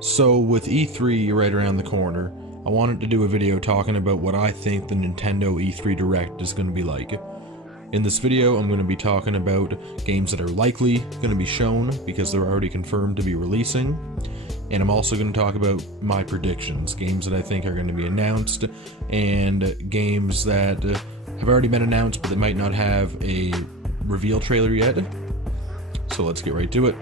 So with E3 right around the corner, I wanted to do a video talking about what I think the Nintendo E3 Direct is going to be like. In this video, I'm going to be talking about games that are likely going to be shown because they're already confirmed to be releasing. And I'm also going to talk about my predictions, games that I think are going to be announced, and games that have already been announced but they might not have a reveal trailer yet. So let's get right to it.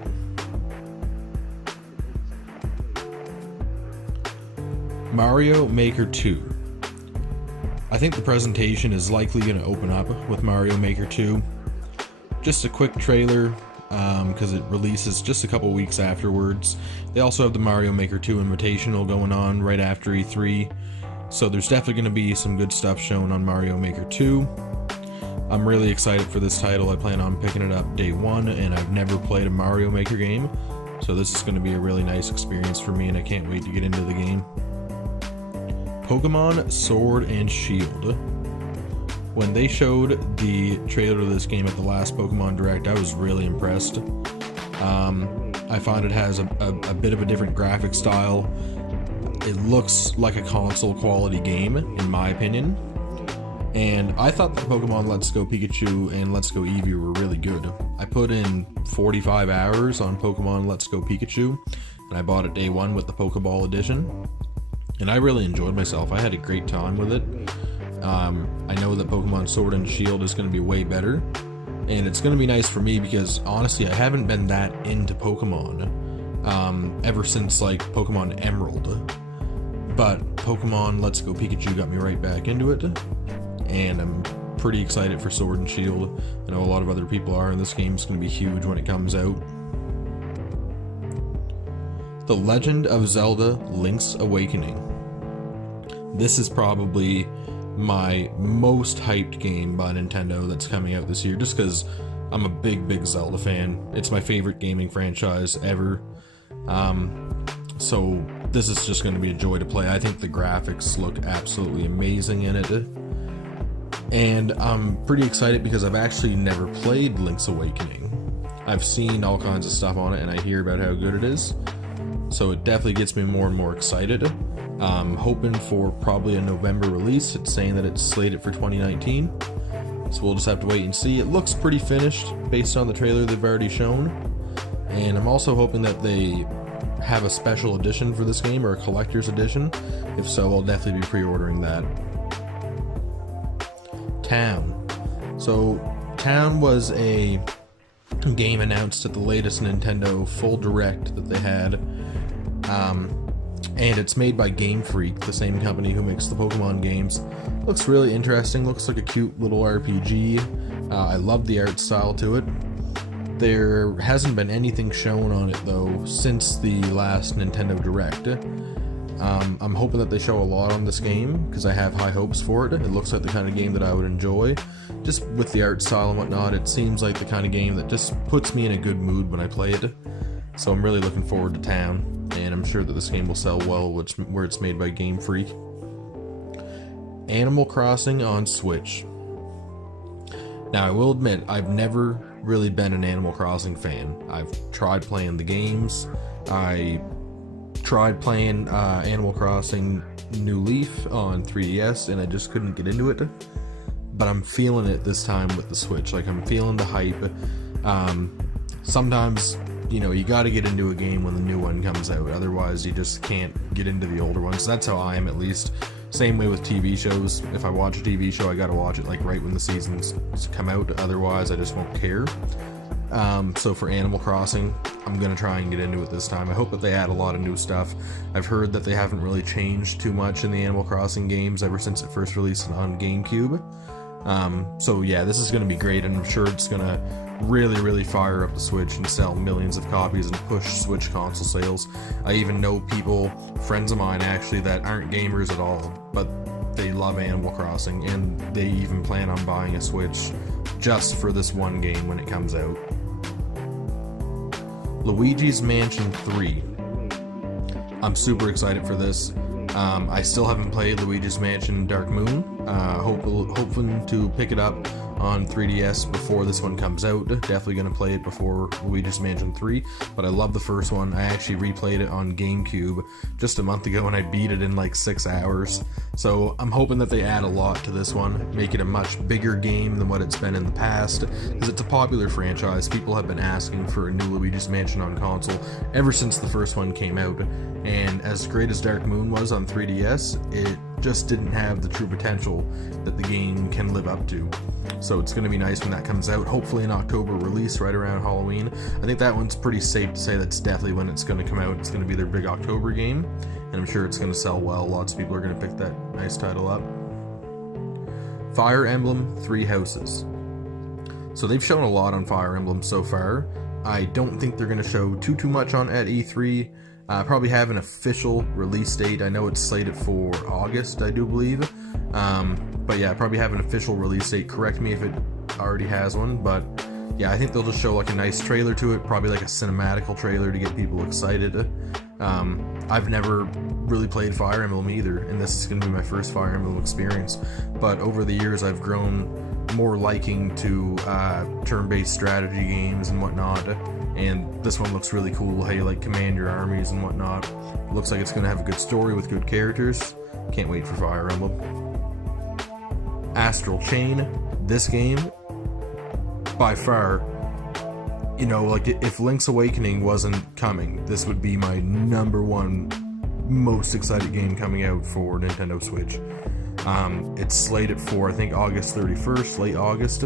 Mario Maker 2. I think the presentation is likely going to open up with Mario Maker 2. Just a quick trailer, because it releases just a couple weeks afterwards. They also have the Mario Maker 2 Invitational going on right after E3, so there's definitely going to be some good stuff shown on Mario Maker 2. I'm really excited for this title. I plan on picking it up day one, and I've never played a Mario Maker game, so this is going to be a really nice experience for me, and I can't wait to get into the game. Pokemon Sword and Shield. When they showed the trailer to this game at the last Pokemon Direct, I was really impressed. I find it has a bit of a different graphic style. It looks like a console quality game, in my opinion. And I thought that Pokemon Let's Go Pikachu and Let's Go Eevee were really good. I put in 45 hours on Pokemon Let's Go Pikachu, and I bought it day one with the Pokeball edition. And I really enjoyed myself. I had a great time with it. I know that Pokemon Sword and Shield is going to be way better, and it's going to be nice for me because honestly I haven't been that into Pokemon ever since like Pokemon Emerald, but Pokemon Let's Go Pikachu got me right back into it, and I'm pretty excited for Sword and Shield. I know a lot of other people are, and this game's going to be huge when it comes out. The Legend of Zelda Link's Awakening. This is probably my most hyped game by Nintendo that's coming out this year, just because I'm a big Zelda fan. It's my favorite gaming franchise ever. So this is just going to be a joy to play. I think the graphics look absolutely amazing in it. And I'm pretty excited because I've actually never played Link's Awakening. I've seen all kinds of stuff on it and I hear about how good it is. So it definitely gets me more and more excited. Hoping for probably a November release. It's saying that it's slated for 2019. So we'll just have to wait and see. It looks pretty finished based on the trailer they've already shown. And I'm also hoping that they have a special edition for this game, or a collector's edition. If so, I'll definitely be pre-ordering that. Town. So Town was a game announced at the latest Nintendo Full Direct that they had. And it's made by Game Freak, the same company who makes the Pokemon games. Looks really interesting, looks like a cute little RPG. I love the art style to it. There hasn't been anything shown on it though since the last Nintendo Direct. I'm hoping that they show a lot on this game because I have high hopes for it. It looks like the kind of game that I would enjoy. Just with the art style and whatnot, it seems like the kind of game that just puts me in a good mood when I play it. So I'm really looking forward to Town, and I'm sure that this game will sell well where it's made by Game Freak. Animal Crossing on Switch. Now I will admit, I've never really been an Animal Crossing fan. I've tried playing the games. I tried playing Animal Crossing New Leaf on 3DS, and I just couldn't get into it. But I'm feeling it this time with the Switch. Like, I'm feeling the hype. Sometimes, you know, you gotta get into a game when the new one comes out, otherwise you just can't get into the older ones. That's how I am, at least. Same way with TV shows. If I watch a TV show, I gotta watch it like right when the seasons come out, otherwise I just won't care. So for Animal Crossing, I'm gonna try and get into it this time. I hope that they add a lot of new stuff. I've heard that they haven't really changed too much in the Animal Crossing games ever since it first released on GameCube. So yeah, this is gonna be great, and I'm sure it's gonna really fire up the Switch and sell millions of copies and push Switch console sales. I even know people, friends of mine actually, that aren't gamers at all, but they love Animal Crossing, and they even plan on buying a Switch just for this one game when it comes out. Luigi's Mansion 3. I'm super excited for this. I still haven't played Luigi's Mansion Dark Moon. Hoping to pick it up on 3DS before this one comes out. Definitely going to play it before Luigi's Mansion 3, but I love the first one. I actually replayed it on GameCube just a month ago and I beat it in like 6 hours. So I'm hoping that they add a lot to this one, make it a much bigger game than what it's been in the past, because it's a popular franchise. People have been asking for a new Luigi's Mansion on console ever since the first one came out, and as great as Dark Moon was on 3DS, it just didn't have the true potential that the game can live up to. So it's going to be nice when that comes out, hopefully an October release right around Halloween. I think that one's pretty safe to say that's definitely when it's going to come out. It's going to be their big October game, and I'm sure it's going to sell well. Lots of people are going to pick that nice title up. Fire Emblem Three Houses. So they've shown a lot on Fire Emblem so far. I don't think they're going to show too much on at E3. Probably have an official release date. I know it's slated for August, I do believe. But yeah, probably have an official release date. Correct me if it already has one. But yeah, I think they'll just show like a nice trailer to it. Probably like a cinematical trailer to get people excited. I've never really played Fire Emblem either, and this is going to be my first Fire Emblem experience. But over the years, I've grown more liking to turn-based strategy games and whatnot. And this one looks really cool, how you like command your armies and whatnot. It looks like it's going to have a good story with good characters. Can't wait for Fire Emblem. Astral Chain. This game, by far, you know, like if Link's Awakening wasn't coming, this would be my #1 most excited game coming out for Nintendo Switch. It's slated for, I think, August 31st, late August.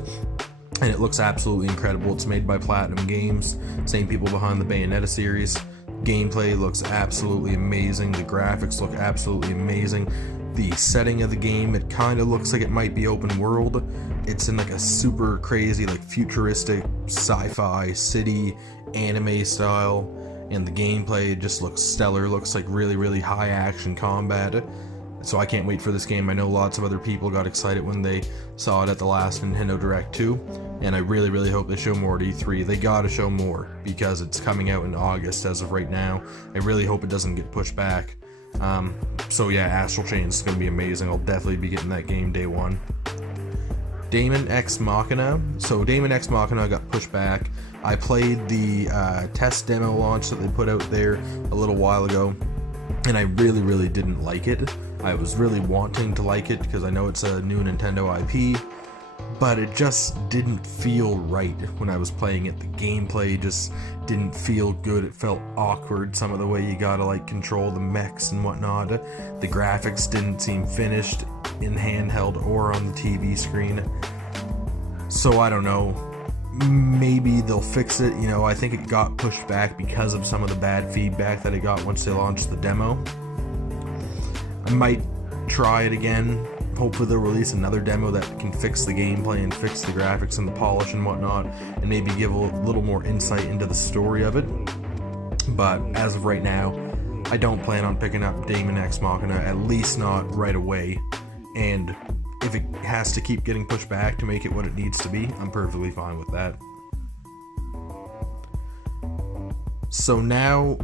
And it looks absolutely incredible. It's made by Platinum Games, same people behind the Bayonetta series. Gameplay looks absolutely amazing. The graphics look absolutely amazing. The setting of the game, it kind of looks like it might be open world. It's in like a super crazy, like futuristic sci-fi city anime style, and the gameplay just looks stellar. Looks like really, really high action combat. So I can't wait for this game. I know lots of other people got excited when they saw it at the last Nintendo Direct too, and I really, really hope they show more at E3. They gotta show more, because it's coming out in August as of right now. I really hope it doesn't get pushed back. So yeah, Astral Chain is going to be amazing. I'll definitely be getting that game day one. Daemon X Machina. So Daemon X Machina got pushed back. I played the test demo launch that they put out there a little while ago, and I really, really didn't like it. I was really wanting to like it because I know it's a new Nintendo IP, but it just didn't feel right when I was playing it. The gameplay just didn't feel good. It felt awkward, some of the way you gotta like control the mechs and whatnot. The graphics didn't seem finished in handheld or on the TV screen. So I don't know, maybe they'll fix it. You know, I think it got pushed back because of some of the bad feedback that it got once they launched the demo. I might try it again. Hopefully they'll release another demo that can fix the gameplay and fix the graphics and the polish and whatnot, and maybe give a little more insight into the story of it. But as of right now, I don't plan on picking up Daemon X Machina, at least not right away. And if it has to keep getting pushed back to make it what it needs to be, I'm perfectly fine with that. So now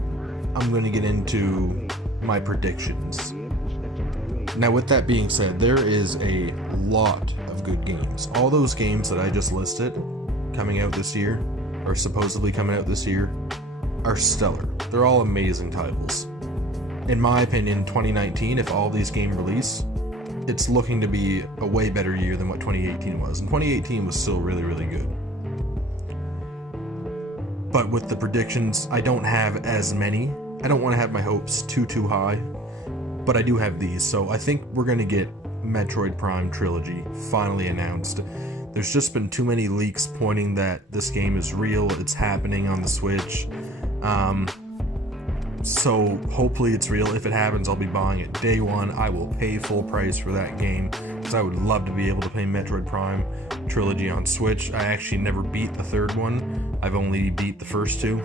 I'm going to get into my predictions. Now, with that being said, there is a lot of good games. All those games that I just listed coming out this year, or supposedly coming out this year, are stellar. They're all amazing titles. In my opinion, 2019, if all these games release, it's looking to be a way better year than what 2018 was. And 2018 was still really, really good. But with the predictions, I don't have as many. I don't want to have my hopes too high. But I do have these, so I think we're going to get Metroid Prime Trilogy finally announced. There's just been too many leaks pointing that this game is real, it's happening on the Switch. So hopefully it's real. If it happens, I'll be buying it day one. I will pay full price for that game, because I would love to be able to play Metroid Prime Trilogy on Switch. I actually never beat the third one. I've only beat the first two.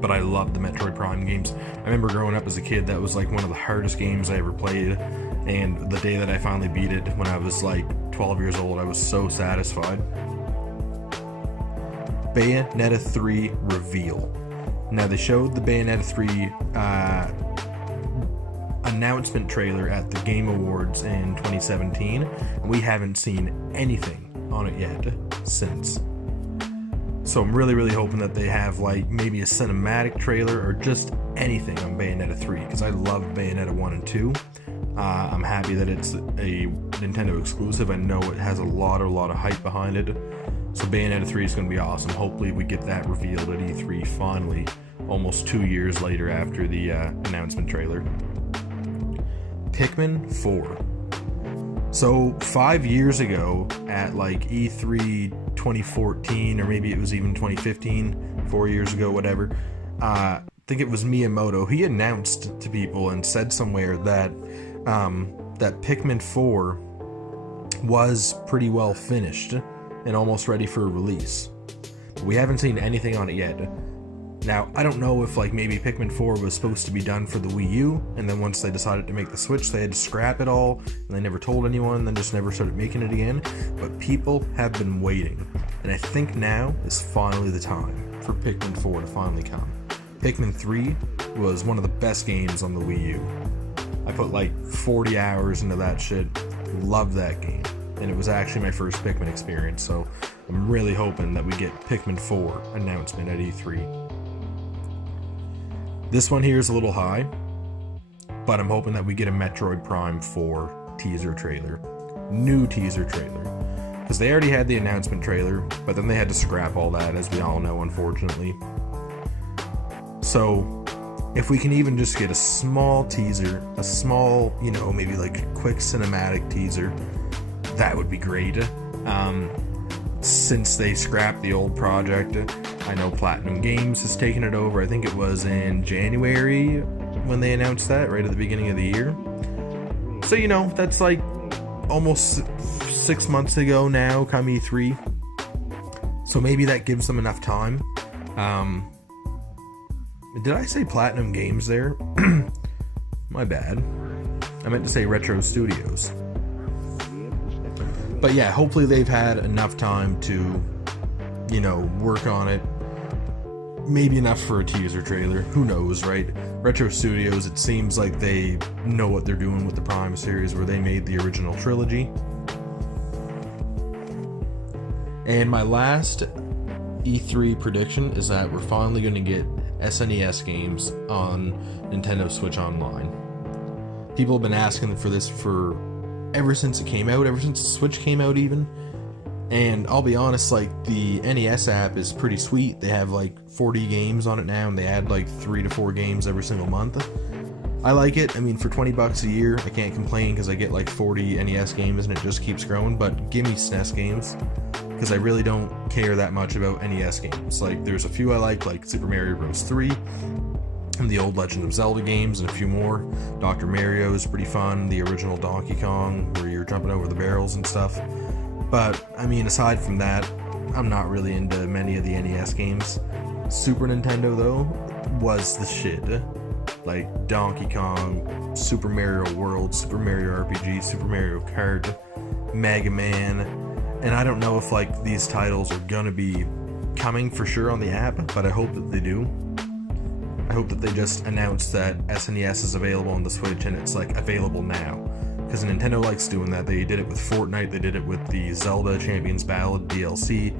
But I love the Metroid Prime games. I remember growing up as a kid, that was like one of the hardest games I ever played, and the day that I finally beat it, when I was like 12 years old, I was so satisfied. Bayonetta 3 reveal. Now, they showed the Bayonetta 3 announcement trailer at the Game Awards in 2017, and we haven't seen anything on it yet since. So I'm really, really hoping that they have like maybe a cinematic trailer or just anything on Bayonetta 3, because I love Bayonetta 1 and 2. I'm happy that it's a Nintendo exclusive. I know it has a lot of hype behind it. So Bayonetta 3 is going to be awesome. Hopefully we get that revealed at E3 finally, almost 2 years later after the announcement trailer. Pikmin 4. So 5 years ago at like E3 2014, or maybe it was even 2015, 4 years ago, whatever, I think it was Miyamoto, he announced to people and said somewhere that that Pikmin 4 was pretty well finished and almost ready for release. But we haven't seen anything on it yet. Now, I don't know if like maybe Pikmin 4 was supposed to be done for the Wii U, and then once they decided to make the Switch, they had to scrap it all, and they never told anyone, then just never started making it again. But people have been waiting, and I think now is finally the time for Pikmin 4 to finally come. Pikmin 3 was one of the best games on the Wii U. I put like 40 hours into that shit. Loved that game. And it was actually my first Pikmin experience, so I'm really hoping that we get Pikmin 4 announcement at E3. This one here is a little high, but I'm hoping that we get a Metroid Prime 4 teaser trailer. New teaser trailer. Because they already had the announcement trailer, but then they had to scrap all that, as we all know, unfortunately. So if we can even just get a small teaser, a small, maybe like a quick cinematic teaser, that would be great. Since they scrapped the old project, I know Platinum Games has taken it over. I think it was in January when they announced that, right at the beginning of the year. So, that's like almost 6 months ago now, come E3. So maybe that gives them enough time. Did I say Platinum Games there? My bad. I meant to say Retro Studios. But yeah, hopefully they've had enough time to, work on it. Maybe enough for a teaser trailer. Who knows, right? Retro Studios, it seems like they know what they're doing with the Prime series, where they made the original trilogy. And my last E3 prediction is that we're finally going to get SNES games on Nintendo Switch Online. People have been asking for this for ever since it came out, ever since the Switch came out even. And I'll be honest, like, the NES app is pretty sweet. They have like 40 games on it now, and they add like 3 to 4 games every single month. I like it. I mean, for $20 a year, I can't complain because I get like 40 NES games and it just keeps growing. But give me SNES games, because I really don't care that much about NES games. Like, there's a few I like Super Mario Bros. 3, and the old Legend of Zelda games, and a few more. Dr. Mario is pretty fun, the original Donkey Kong, where you're jumping over the barrels and stuff. But, I mean, aside from that, I'm not really into many of the NES games. Super Nintendo, though, was the shit. Like, Donkey Kong, Super Mario World, Super Mario RPG, Super Mario Kart, Mega Man. And I don't know if, like, these titles are gonna be coming for sure on the app, but I hope that they do. I hope that they just announce that SNES is available on the Switch and it's, like, available now. Because Nintendo likes doing that. They did it with Fortnite, they did it with the Zelda Champions Ballad DLC.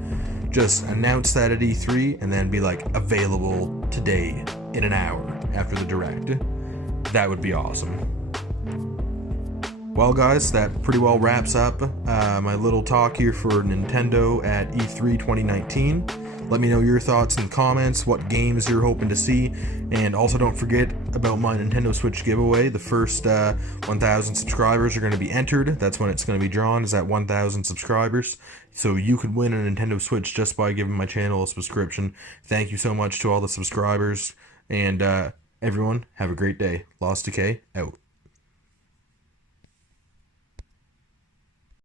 Just announce that at E3 and then be like, available today in an hour after the Direct. That would be awesome. Well, guys, that pretty well wraps up my little talk here for Nintendo at E3 2019. Let me know your thoughts in the comments, what games you're hoping to see, and also don't forget about my Nintendo Switch giveaway. The first 1,000 subscribers are going to be entered. That's when it's going to be drawn, is at 1,000 subscribers. So you could win a Nintendo Switch just by giving my channel a subscription. Thank you so much to all the subscribers, and everyone, have a great day. Lost Decay, out.